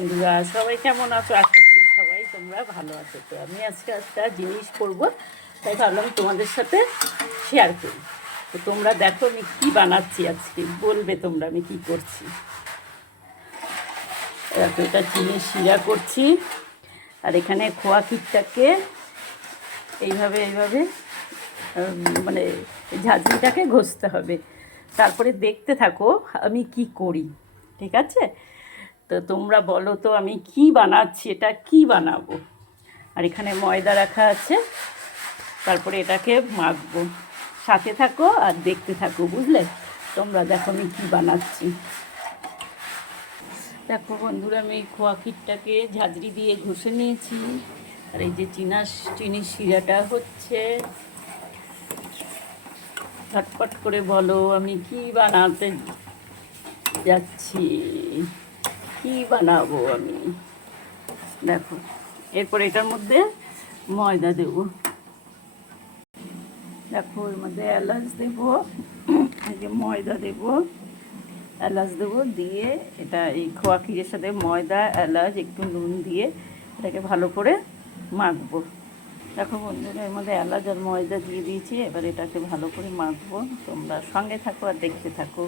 বন্ধুরা, সবাই কেমন আছো? আশা করি সবাই তোমরা ভালো আছো। তো আমি আজকে একটা জিনিস করবো, তাই ভাবলাম তোমাদের সাথে শেয়ার করি। তো তোমরা দেখো আমি কী বানাচ্ছি আজকে, বলবে তোমরা আমি কি করছি। দেখো, এটা চিনির শিরা করছি, আর এখানে খোয়া ক্ষীরটাকে এইভাবে এইভাবে মানে ঝাঁঝরিটাকে ঘষতে হবে। তারপরে দেখতে থাকো আমি কি করি, ঠিক আছে? তো তোমরা বলো তো আমি কি বানাচ্ছি, এটা কি বানাবো। আর এখানে ময়দা রাখা আছে, তারপরে এটাকে মাখবো। সাথে থাকো আর দেখতে থাকো, বুঝলে? তোমরা দেখো আমি কি বানাচ্ছি। দেখো বন্ধুরা, আমি খোয়া ক্ষীরটাকে ঝাঁঝরি দিয়ে ঘষে নিয়েছি, আর এই যে চিনির শিরাটা হচ্ছে। ঝটপট করে বলো আমি কি বানাতে যাচ্ছি, কি বানাবো আমি। দেখো, এরপর এটার মধ্যে ময়দা দেব। দেখো, এর মধ্যে এলাচ দেব, এই যে ময়দা দেব, এলাচ দেবো, দিয়ে এটা এই খোয়া ক্ষীরের সাথে ময়দা, এলাচ, একটু নুন দিয়ে এটাকে ভালো করে মাখবো। দেখো বন্ধুরা, এর মধ্যে এলাচ আর ময়দা দিয়ে দিয়েছি, এবার এটাকে ভালো করে মাখবো। তোমরা সঙ্গে থাকো আর দেখতে থাকো।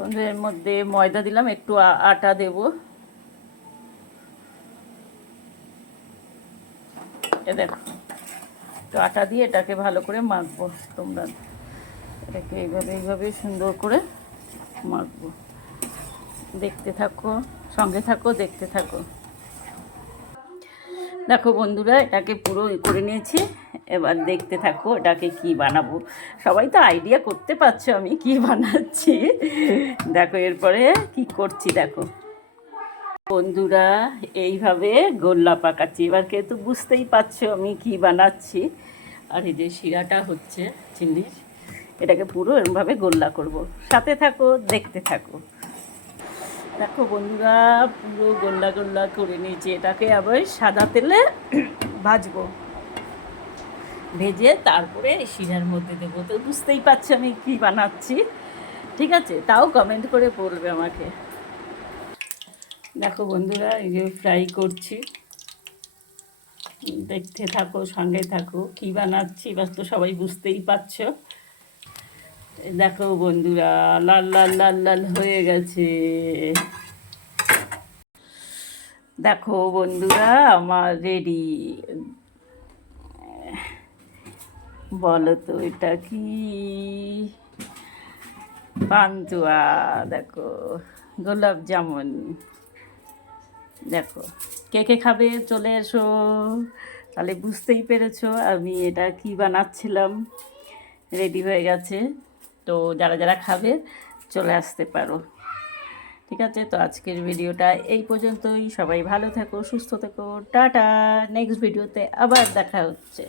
বন্ধু, এর মধ্যে ময়দা দিলাম, একটু আটা দেব। এ দেখো, একটু আটা দিয়ে এটাকে ভালো করে মাখবো। তোমরা এটাকে এইভাবে সুন্দর করে মাখবো। দেখতে থাকো, সঙ্গে থাকো, দেখতে থাকো। দেখো বন্ধুরা, এটাকে পুরো করে নিয়েছি, এবার দেখতে থাকো এটাকে কি বানাবো। সবাই তো আইডিয়া করতে পারছো আমি কি বানাচ্ছি। দেখো এরপরে কি করছি। দেখো বন্ধুরা, এইভাবে গোল্লা পাকাচ্ছি। এবার কিন্তু বুঝতেই পারছো আমি কি বানাচ্ছি। আর এই যে শিরাটা হচ্ছে চিনির, এটাকে পুরো এরকমভাবে গোল্লা করব। সাথে থাকো, দেখতে থাকো। দেখো বন্ধুরা, পুরো গোল্লা গোল্লা করে নিয়েছি। এটাকে আবার সাদা তেলে ভাজবো, ভেজে তারপরে শিরার মধ্যে দেবো। তো বুঝতেই পারছি আমি কি বানাচ্ছি, ঠিক আছে? তাও কমেন্ট করে বলবে আমাকে। দেখো বন্ধুরা, এই যে ফ্রাই করছি, দেখতে থাকো, সঙ্গে থাকো। কি বানাচ্ছি এবার তো সবাই বুঝতেই পারছো। দেখো বন্ধুরা, লাল লাল লাল লাল হয়ে গেছে। দেখো বন্ধুরা, আমার রেডি। বলো তো এটা কি? পান্তুয়া। দেখো, গোলাপ জামুন। দেখো, কে কে খাবে চলে এসো। তাহলে বুঝতেই পেরেছো আমি এটা কি বানাচ্ছিলাম। রেডি হয়ে গেছে, তো যারা যারা খাবে চলে আসতে পারো, ঠিক আছে? তো আজকের ভিডিওটা এই পর্যন্তই। সবাই ভালো থেকো, সুস্থ থেকো, টাটা। নেক্সট ভিডিওতে আবার দেখা হচ্ছে।